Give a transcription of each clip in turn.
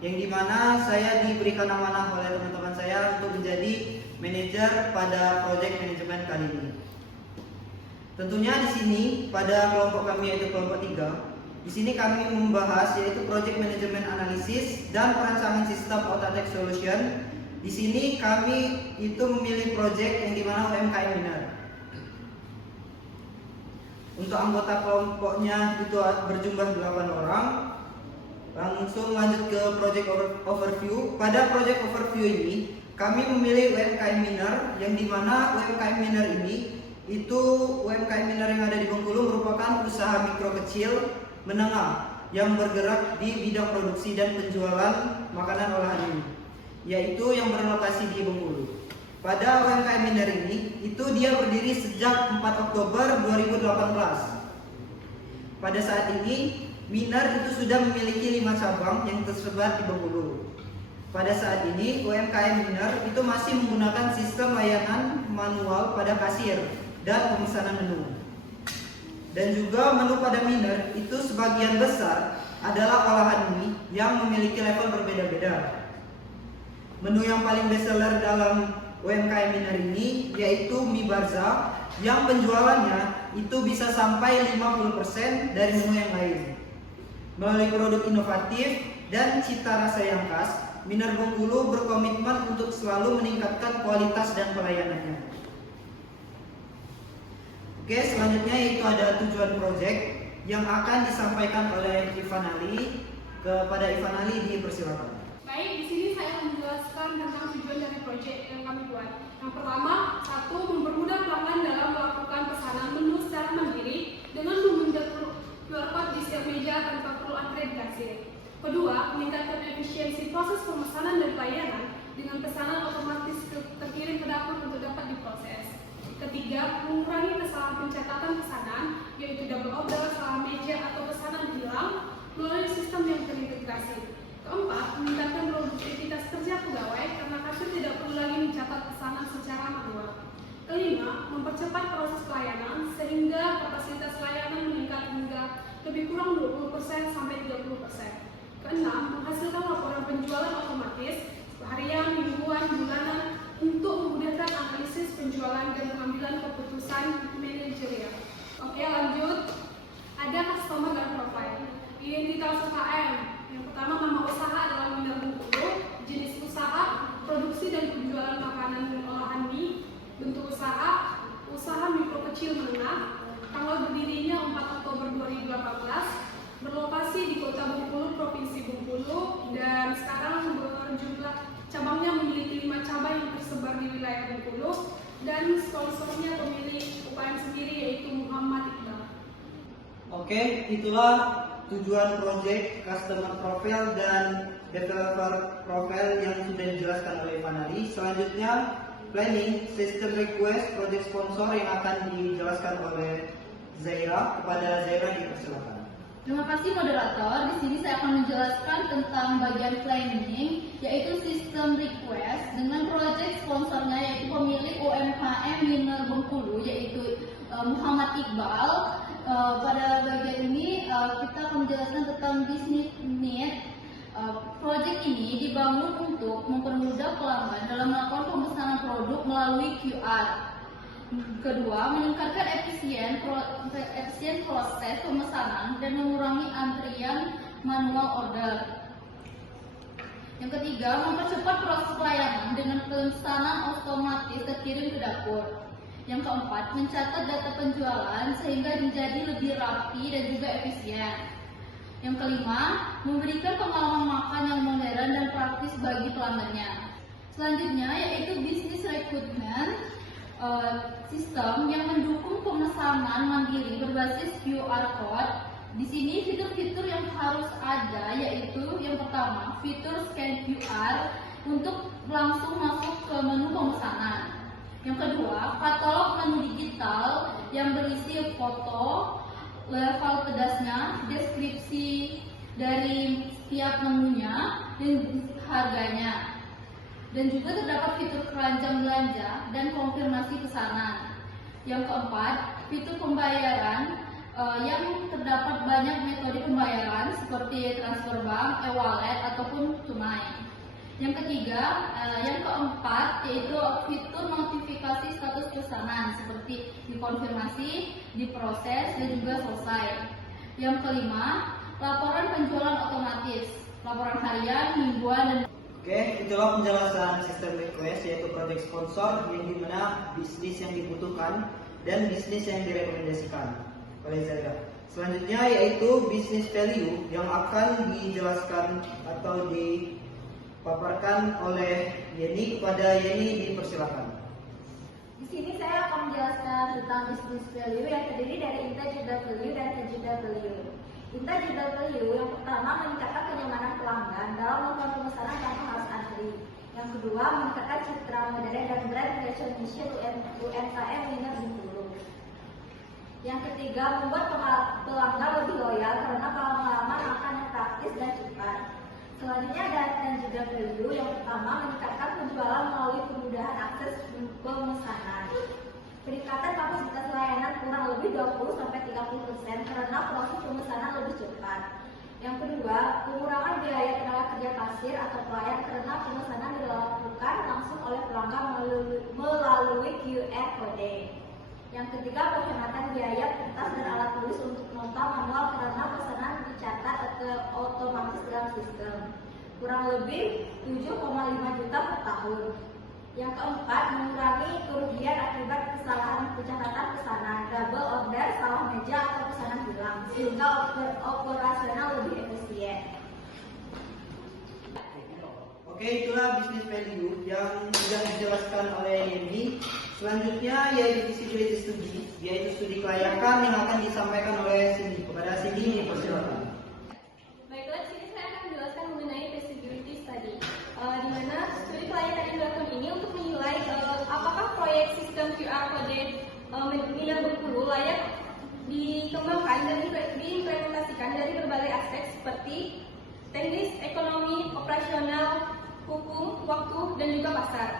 yang dimana saya diberikan amanah oleh teman-teman saya untuk menjadi manajer pada project manajemen kali ini. Tentunya di sini pada kelompok kami yaitu kelompok 3, di sini kami membahas yaitu project management analysis dan perancangan sistem Otatech solution. Di sini kami itu memilih project yang dimana UMKM winner. Untuk anggota kelompoknya itu berjumlah 8 orang. Langsung lanjut ke project overview. Pada project overview ini kami memilih UMKM winner, yang dimana UMKM winner ini itu UMKM winner yang ada di Bengkulu merupakan usaha mikro kecil menengah yang bergerak di bidang produksi dan penjualan makanan olahan ini, yaitu yang berlokasi di Bengkulu. Pada UMKM winner ini itu dia berdiri sejak 4 Oktober 2018. Pada saat ini Winner itu sudah memiliki 5 cabang yang tersebar di Bengkulu. Pada saat ini UMKM Winner itu masih menggunakan sistem layanan manual pada kasir dan pemesanan menu. Dan juga menu pada Winner itu sebagian besar adalah olahan mie yang memiliki level berbeda-beda. Menu yang paling bestseller dalam UMKM Winner ini yaitu mie Barza yang penjualannya itu bisa sampai 50% dari menu yang lain. Melalui produk inovatif dan cita rasa yang khas, Winner Bengkulu berkomitmen untuk selalu meningkatkan kualitas dan pelayanannya. Oke, selanjutnya yaitu ada tujuan project yang akan disampaikan oleh Ivan Ali. Kepada Ivan Ali dipersilakan. Baik, di sini saya akan menjelaskan tentang tujuan dari proyek yang kami buat. Yang pertama, mempermudah pelanggan dalam melakukan pesanan menu secara mandiri dengan mengunggah QR code di setiap meja tanpa perlu antre di kasir. Kedua, meningkatkan efisiensi proses pemesanan dan pelayanan dengan pesanan otomatis terkirim ke dapur untuk dapat diproses. Ketiga, mengurangi kesalahan pencatatan pesanan, yaitu double order, salah meja atau pesanan hilang melalui sistem yang terintegrasi. Keempat, meningkatkan produktivitas kerja pegawai karena kasir tidak perlu lagi mencatat pesanan secara manual. Kelima, mempercepat proses pelayanan sehingga kapasitas layanan meningkat hingga lebih kurang 20% sampai 30%. Keenam, menghasilkan laporan penjualan otomatis harian, mingguan, bulanan untuk memudahkan analisis penjualan dan pengambilan keputusan manajerial. Oke, lanjut. Ada customer dan profile. Identitas UKM. Yang pertama, nama usaha adalah Winner Bengkulu, jenis usaha, produksi dan penjualan makanan dan olahan mie, bentuk usaha, usaha mikro kecil menengah, tanggal berdirinya 4 Oktober 2018, berlokasi di Kota Bengkulu, Provinsi Bengkulu, dan sekarang berjumlah cabangnya memiliki 5 cabang yang tersebar di wilayah Bengkulu, dan sponsornya pemilik UKM sendiri yaitu Muhammad Iqbal. Oke, itulah tujuan project, customer profile dan developer profile yang sudah dijelaskan oleh Ivan Ali. Selanjutnya planning, system request, project sponsor yang akan dijelaskan oleh Zaira. Kepada Zaira dipersilakan. Terima kasih moderator. Di sini saya akan menjelaskan tentang bagian planning, yaitu sistem request dengan project sponsornya yaitu pemilik UMKM Winner Bengkulu yaitu Muhammad Iqbal. Pada bagian ini kita akan menjelaskan tentang business need. Project ini dibangun untuk mempermudah pelanggan dalam melakukan pemesanan produk melalui QR. Kedua, meningkatkan efisien proses pemesanan dan mengurangi antrian manual order. Yang ketiga, mempercepat proses pelayanan dengan pemesanan otomatis terkirim ke dapur. Yang keempat, mencatat data penjualan sehingga menjadi lebih rapi dan juga efisien. Yang kelima, memberikan pengalaman makan yang modern dan praktis bagi pelanggannya. Selanjutnya yaitu business recruitment, sistem yang mendukung pemesanan mandiri berbasis QR code. Di sini fitur-fitur yang harus ada yaitu yang pertama, fitur scan QR untuk langsung masuk ke menu pemesanan. Yang kedua, katalog menu digital yang berisi foto, level pedasnya, deskripsi dari setiap menunya, dan harganya. Dan juga terdapat fitur keranjang belanja dan konfirmasi pesanan. Yang keempat, fitur pembayaran yang terdapat banyak metode pembayaran seperti transfer bank, e-wallet ataupun tunai. Yang ketiga, yang keempat yaitu fitur notifikasi status pesanan seperti dikonfirmasi, diproses, dan juga selesai. Yang kelima, laporan penjualan otomatis, laporan harian, mingguan, dan Oke, itulah penjelasan sistem request yaitu project sponsor yang dimana bisnis yang dibutuhkan dan bisnis yang direkomendasikan oleh Zaira. Selanjutnya yaitu business value yang akan dijelaskan atau dipaparkan oleh Yeni. Kepada Yeni dipersilakan. Di sini saya akan menjelaskan tentang business value yang terdiri dari intangible value dan tangible value. Intangible value yang pertama meningkatkan kenyamanan pelanggan dalam melakukan pemesanan tanpa harus antri. Yang kedua meningkatkan citra modern dan brand recognition UMKM Winer Bengkulu. Yang ketiga membuat pelanggan lebih loyal karena pengalaman akan yang praktis dan cepat. Selanjutnya ada tangible value yang pertama meningkatkan penjualan melalui kemudahan akses pemesanan. Peningkatan kapasitas layanan kurang lebih 20-30% karena proses pemesanan lebih cepat. Yang kedua, pengurangan biaya tenaga kerja kasir atau pelayan karena pemesanan dilakukan langsung oleh pelanggan melalui QR code. Yang ketiga, penghematan biaya kertas dan alat tulis untuk nota manual karena pesanan dicatat atau otomatis dalam sistem. Kurang lebih 7,5 juta per tahun. Yang keempat, mengurangi kerugian akibat kesalahan pencatatan pesanan, double order, salah meja atau pesanan hilang, sehingga operasional lebih efisien. Oke, itulah business value yang sudah dijelaskan oleh Yeni. Selanjutnya yaitu feasibility study, yaitu studi kelayakan yang akan disampaikan oleh Cindy. Kepada Cindy dipersilakan. Baiklah, di sini saya akan menjelaskan mengenai feasibility study, di mana studi kelayakan yang dilakukan ini untuk menilai apakah proyek sistem QR code Winer Bengkulu layak dikembangkan dan diimplementasikan dari berbagai aspek seperti teknis, ekonomi, operasional, hukum, waktu, dan juga pasar.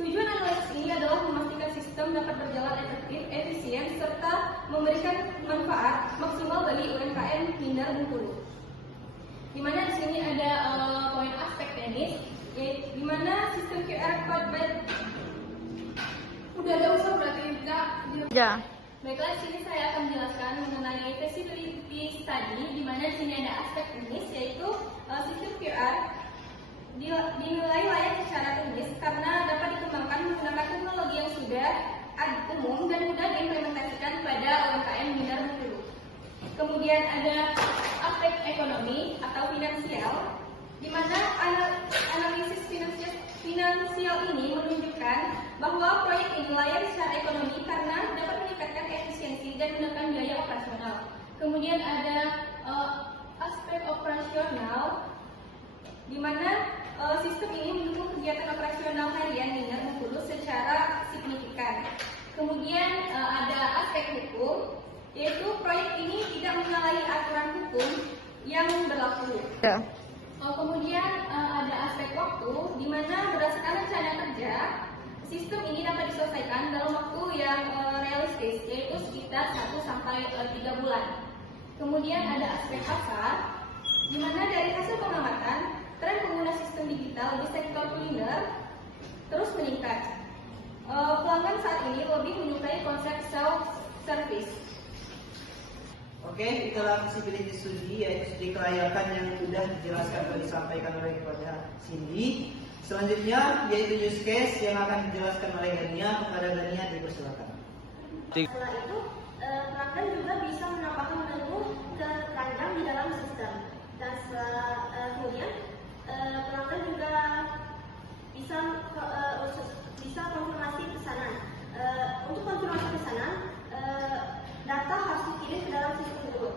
Tujuan analisis ini adalah memastikan sistem dapat berjalan efektif, efisien, serta memberikan manfaat maksimal bagi UMKM Winer Bengkulu. Di mana di sini ada poin aspek teknis, yaitu di mana sistem QR code udah ada usaha berarti tidak. ya. Baiklah, di sini saya akan menjelaskan mengenai feasibility study, di mana di sini ada aspek teknis, yaitu sistem QR dinilai layak secara teknis karena dapat dikembangkan menggunakan teknologi yang sudah umum dan mudah diimplementasikan pada UMKM Winer Bengkulu. Kemudian ada aspek ekonomi atau finansial, di mana analisis finansial ini menunjukkan bahwa proyek ini layak secara ekonomi karena dapat meningkatkan efisiensi dan menekan biaya operasional. Kemudian ada aspek operasional, di mana sistem ini mendukung kegiatan operasional harian Winer Bengkulu secara signifikan. Kemudian ada aspek hukum, yaitu proyek ini tidak menyalahi aturan hukum yang berlaku. Ya. Kemudian ada aspek waktu, di mana berdasarkan rencana kerja, sistem ini dapat diselesaikan dalam waktu yang realistis, yaitu sekitar 1-3 bulan. Kemudian ada aspek pasar, di mana dari hasil pengamatan, tren pengguna sistem digital di sektor kuliner terus meningkat. Pelanggan saat ini lebih menyukai konsep self-service. Oke, itulah feasibility study, yaitu studi kelayakan yang sudah dijelaskan atau disampaikan oleh kepada Cindy. Selanjutnya yaitu use case yang akan dijelaskan oleh Gania. Kepada Gania dipersilakan. Setelah itu, pelanggan juga bisa menambahkan menu keranjang di dalam sistem. Dan kemudian pelanggan juga bisa konfirmasi pesanan. Untuk konfirmasi pesanan, data harus dikirim ke dalam sistem dulu.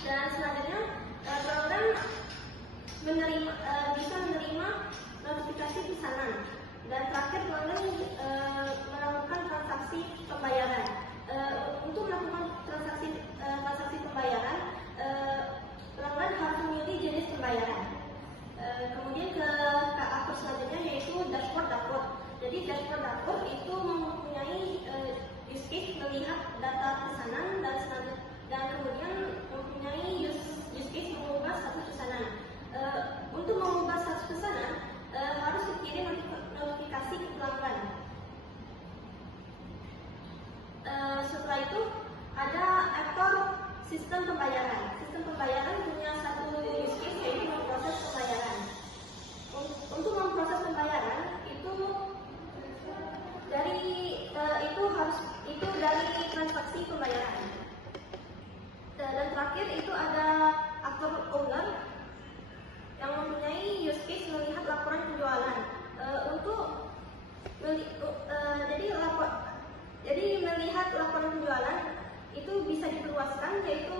Dan selanjutnya pelanggan bisa menerima notifikasi pesanan. Dan terakhir pelanggan melakukan transaksi pembayaran. Untuk melakukan transaksi pembayaran, pelanggan harus memilih jenis pembayaran. Kemudian ke akun selanjutnya yaitu dashboard. Jadi dashboard itu mempunyai use case melihat data pesanan dan kemudian mempunyai use case mengubah status pesanan. Untuk mengubah status pesanan harus dikirim notifikasi ke pelanggan. Setelah itu ada aktor sistem pembayaran. Sistem pembayaran punya satu use case yaitu memproses pembayaran. Untuk memproses pembayaran itu dari transaksi pembayaran. Dan terakhir itu ada aktor owner yang mempunyai use case melihat laporan penjualan. Jadi melihat laporan penjualan itu bisa diperluaskan, yaitu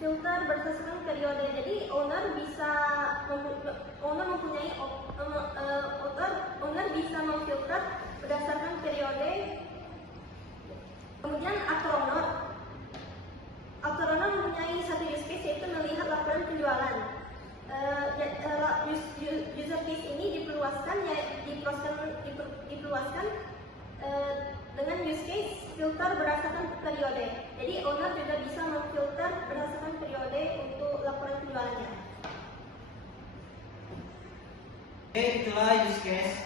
filter berdasarkan periode. Jadi owner bisa memfilter berdasarkan periode. Kemudian aktor owner mempunyai satu use case yaitu melihat laporan penjualan. User case ini diperluaskan dengan use case filter berdasarkan periode. Jadi owner juga bisa memfilter berdasarkan periode untuk laporan penjualannya. Oke, itulah use case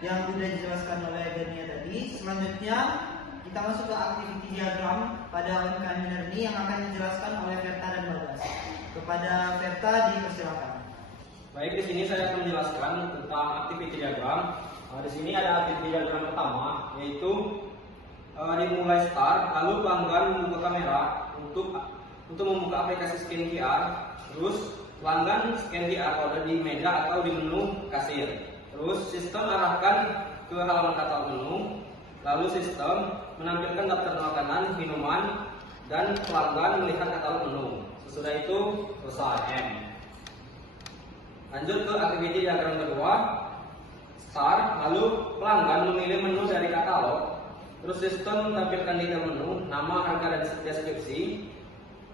yang sudah dijelaskan oleh Gania tadi. Selanjutnya kita masuk ke activity diagram pada UMKM Miner ini yang akan dijelaskan oleh Verta dan Bagas. Kepada Verta dipersilakan. Baik, di sini saya akan menjelaskan tentang activity diagram. Di sini ada activity diagram pertama, yaitu dimulai start, lalu pelanggan membuka kamera untuk membuka aplikasi scan QR. Terus pelanggan scan QR order di meja atau di menu kasir. Terus sistem arahkan ke halaman katalog menu. Lalu sistem menampilkan daftar makanan, minuman, dan pelanggan melihat katalog menu. Sesudah itu selesai. Lanjut ke activity diagram kedua, start, lalu pelanggan memilih menu dari katalog. Terus sistem menampilkan detail menu, nama, harga, dan deskripsi.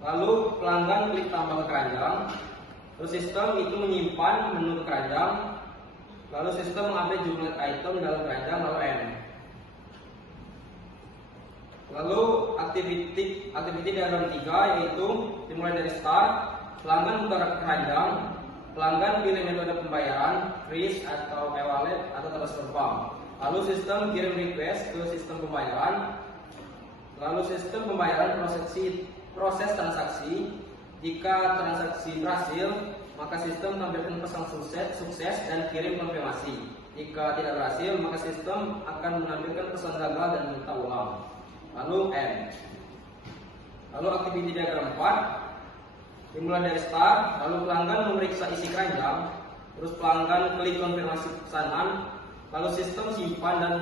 Lalu pelanggan klik tambah ke keranjang. Terus sistem itu menyimpan menu ke keranjang. Lalu sistem mengupdate jumlah item dalam keranjang, lalu M. Lalu activity diagram 3 yaitu dimulai dari start, pelanggan buka keranjang, pelanggan pilih metode pembayaran, kris atau e-wallet atau transfer bank. Lalu sistem kirim request ke sistem pembayaran. Lalu sistem pembayaran proses transaksi. Jika transaksi berhasil, maka sistem tampilkan pesan sukses dan kirim konfirmasi. Jika tidak berhasil, maka sistem akan menampilkan pesan gagal dan minta ulang. Lalu M. Lalu activity diagram 4 dimulai dari start, lalu pelanggan memeriksa isi keranjang, terus pelanggan klik konfirmasi pesanan, lalu sistem simpan dan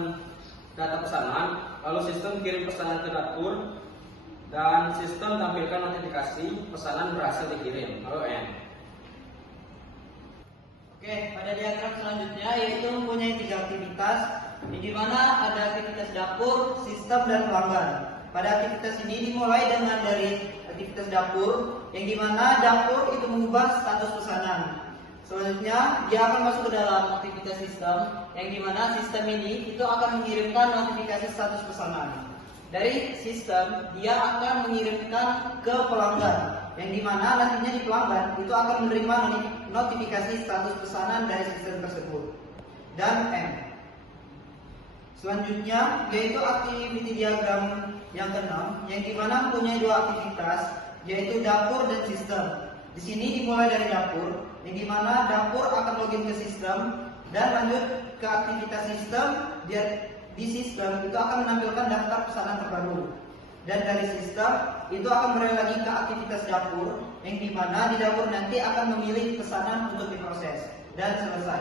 data pesanan, lalu sistem kirim pesanan ke dapur, dan sistem tampilkan notifikasi pesanan berhasil dikirim, lalu N. Oke, pada diagram selanjutnya yaitu mempunyai 3 aktivitas, di mana ada aktivitas dapur, sistem, dan pelanggan. Pada aktivitas ini dimulai dengan dari aktivitas dapur, yang dimana dapur itu mengubah status pesanan. Selanjutnya dia akan masuk ke dalam aktivitas sistem, yang dimana sistem ini itu akan mengirimkan notifikasi status pesanan. Dari sistem dia akan mengirimkan ke pelanggan, yang dimana nantinya di pelanggan itu akan menerima notifikasi status pesanan dari sistem tersebut. Dan M. Selanjutnya yaitu activity diagram yang ke-6, yang dimana punya 2 aktivitas, yaitu dapur dan sistem. Di sini dimulai dari dapur, yang dimana dapur akan login ke sistem dan lanjut ke aktivitas sistem. Di sistem itu akan menampilkan daftar pesanan terbaru. Dan dari sistem itu akan beralih lagi ke aktivitas dapur, yang dimana di dapur nanti akan memilih pesanan untuk diproses dan selesai.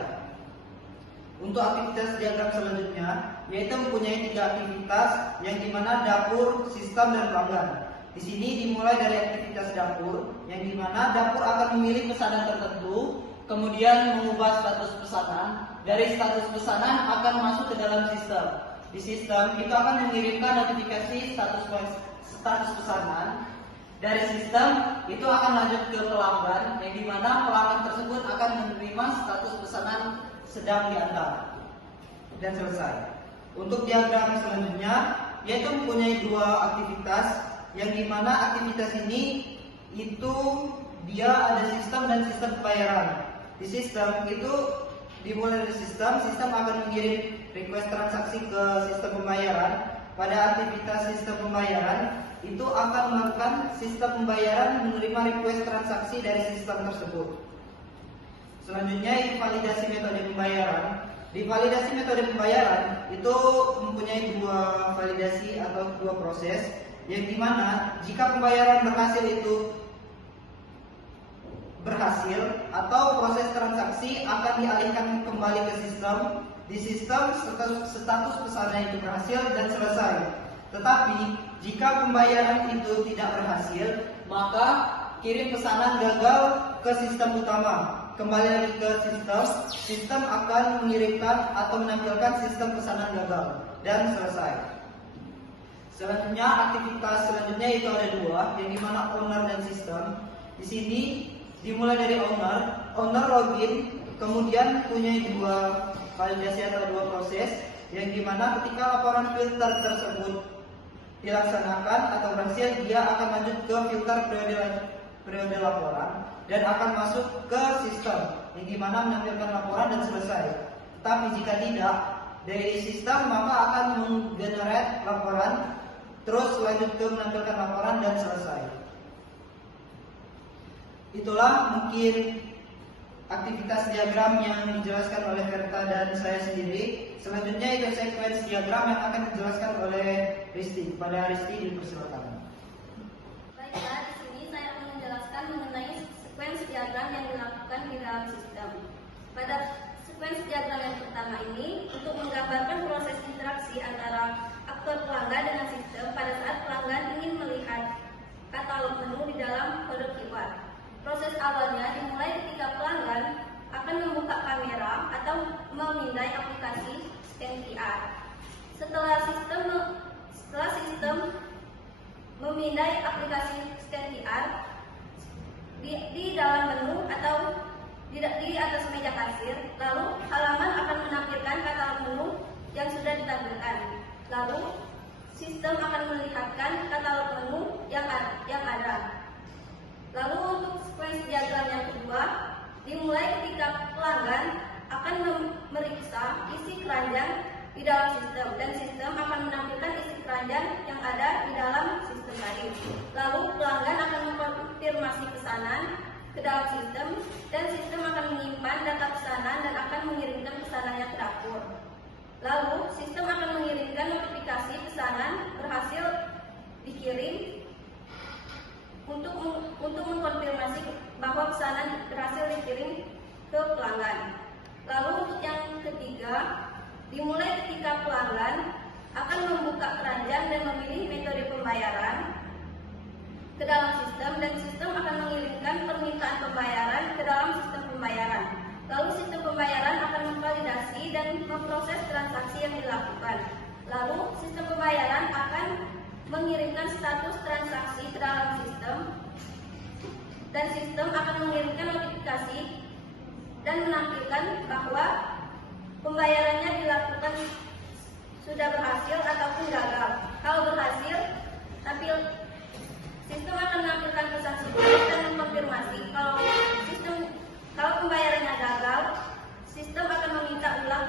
Untuk aktivitas diagram selanjutnya yaitu mempunyai 3 aktivitas, yang dimana dapur, sistem, dan pelanggan. Di sini dimulai dari aktivitas dapur, yang dimana dapur akan memilih pesanan tertentu, kemudian mengubah status pesanan. Dari status pesanan akan masuk ke dalam sistem. Di sistem itu akan mengirimkan notifikasi status pesanan. Dari sistem itu akan lanjut ke pelanggan, yang dimana pelanggan tersebut akan menerima status pesanan sedang diantar dan selesai. Untuk diagram selanjutnya yaitu mempunyai dua aktivitas, yang dimana aktivitas ini itu dia ada sistem dan sistem pembayaran. Di sistem itu dimulai dari sistem akan mengirim request transaksi ke sistem pembayaran. Pada aktivitas sistem pembayaran itu akan melakukan sistem pembayaran menerima request transaksi dari sistem tersebut. Selanjutnya validasi metode pembayaran. Di validasi metode pembayaran itu mempunyai dua validasi atau dua proses, yang dimana jika pembayaran berhasil atau proses transaksi akan dialihkan kembali ke sistem. Di sistem status pesanan itu berhasil dan selesai. Tetapi jika pembayaran itu tidak berhasil, maka kirim pesanan gagal ke sistem utama. Kembali lagi ke sistem akan mengirimkan atau menampilkan sistem pesanan gagal dan selesai. Selanjutnya aktivitas selanjutnya itu ada dua, yang dimana owner dan sistem. Di sini dimulai dari owner login, kemudian punya dua validasi atau dua proses, yang dimana ketika laporan filter tersebut dilaksanakan atau berhasil, dia akan lanjut ke filter periode laporan dan akan masuk ke sistem, yang dimana menampilkan laporan dan selesai. Tapi jika tidak, dari sistem maka akan menggenerate laporan, terus lanjut ke menampilkan laporan dan selesai. Itulah mungkin aktivitas diagram yang dijelaskan oleh Verta dan saya sendiri. Selanjutnya itu sequence diagram yang akan dijelaskan oleh Risti. Pada Risti dipersilakan. Baiklah, di sini saya akan menjelaskan mengenai sequence diagram yang dilakukan di dalam sistem. Pada sequence diagram yang pertama ini untuk menggambarkan proses interaksi antara aktor pelanggan dengan sistem pada saat pelanggan ingin melihat katalog menu di dalam kode QR. Proses awalnya dimulai ketika pelanggan akan membuka kamera atau memindai aplikasi scan QR. Setelah sistem memindai aplikasi scan QR di dalam menu atau di atas meja kasir, lalu halaman akan menampilkan katalog menu yang sudah ditampilkan. Lalu sistem akan melihatkan katalog menu yang ada. Lalu untuk sequence diagram yang kedua dimulai ketika pelanggan akan memeriksa isi keranjang di dalam sistem, dan sistem akan menampilkan isi keranjang yang ada di dalam sistem tadi. Lalu pelanggan akan mengkonfirmasi pesanan ke dalam sistem, dan sistem akan menyimpan data pesanan dan akan mengirimkan pesanannya ke dapur. Lalu sistem akan mengirimkan notifikasi pesanan berhasil dikirim untuk mengkonfirmasi bahwa pesanan berhasil dikirim ke pelanggan. Lalu untuk yang ketiga, dimulai ketika pelanggan akan membuka keranjang dan memilih metode pembayaran ke dalam sistem, dan sistem akan mengirimkan permintaan pembayaran ke dalam sistem pembayaran. Lalu sistem pembayaran akan memvalidasi dan memproses transaksi yang dilakukan. Lalu sistem pembayaran akan mengirimkan status transaksi ke dalam sistem, dan sistem akan mengirimkan notifikasi dan menampilkan bahwa pembayarannya dilakukan sudah berhasil ataupun gagal. Kalau berhasil, sistem akan menampilkan pesan sukses dan mengkonfirmasi. Kalau pembayarannya gagal, sistem akan meminta ulang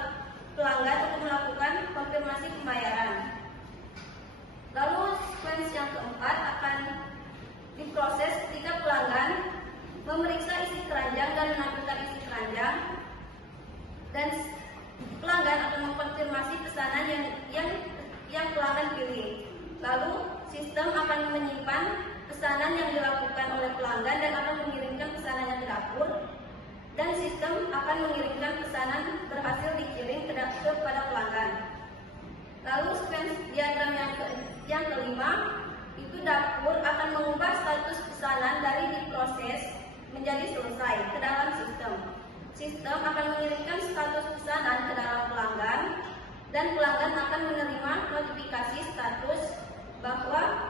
pelanggan untuk melakukan konfirmasi pembayaran. Lalu sequence yang keempat akan diproses ketika pelanggan memeriksa isi keranjang dan menampilkan isi keranjang, dan pelanggan akan mengkonfirmasi pesanan yang pelanggan pilih. Lalu sistem akan menyimpan pesanan yang dilakukan oleh pelanggan dan akan mengirimkan pesanannya ke dapur, dan sistem akan mengirimkan pesanan berhasil dikirim kepada pelanggan. Lalu sequence diagram yang kelima itu dapur akan mengubah status pesanan dari diproses menjadi selesai ke dalam sistem. Sistem akan mengirimkan status pesanan ke dalam pelanggan, dan pelanggan akan menerima notifikasi status bahwa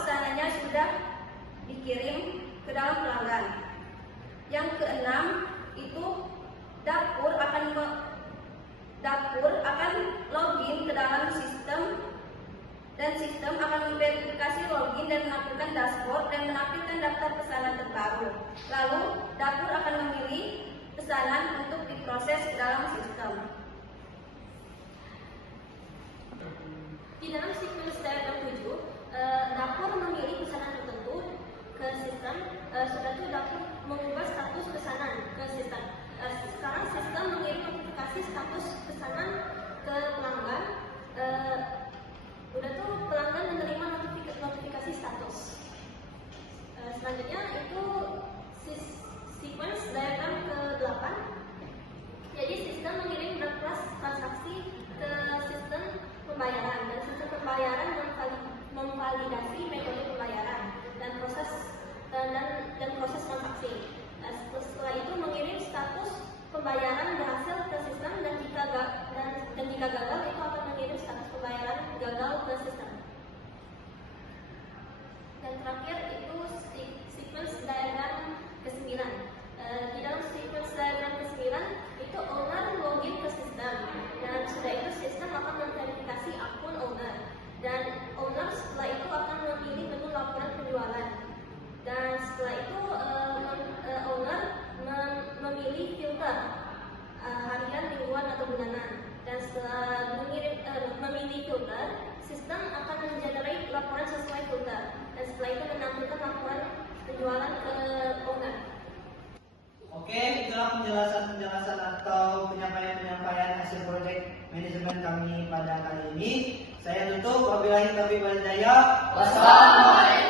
pesanannya sudah dikirim ke dalam pelanggan. Yang keenam itu dapur akan login ke dalam validasi metode pembayaran dan proses transaksi. Setelah itu mengirim status pembayaran berhasil ke sistem dan jika gagal itu akan mengirim status pembayaran gagal ke sistem. Dan terakhir itu sequence diagram ke-9. Di dalam sequence diagram ke-9 itu owner login ke sistem dan sudah itu sistem akan memverifikasi akun owner dan owner setelah itu akan memilih menu laporan penjualan dan setelah itu owner memilih filter harian, mingguan atau bulanan dan setelah memilih filter sistem akan mengenerate laporan sesuai filter dan setelah itu menampilkan laporan penjualan ke owner. Oke, itulah penjelasan atau penyampaian hasil proyek manajemen kami pada kali ini. Saya tutup. Wabillahi taufiq wal hidayah. Wassalamualaikum.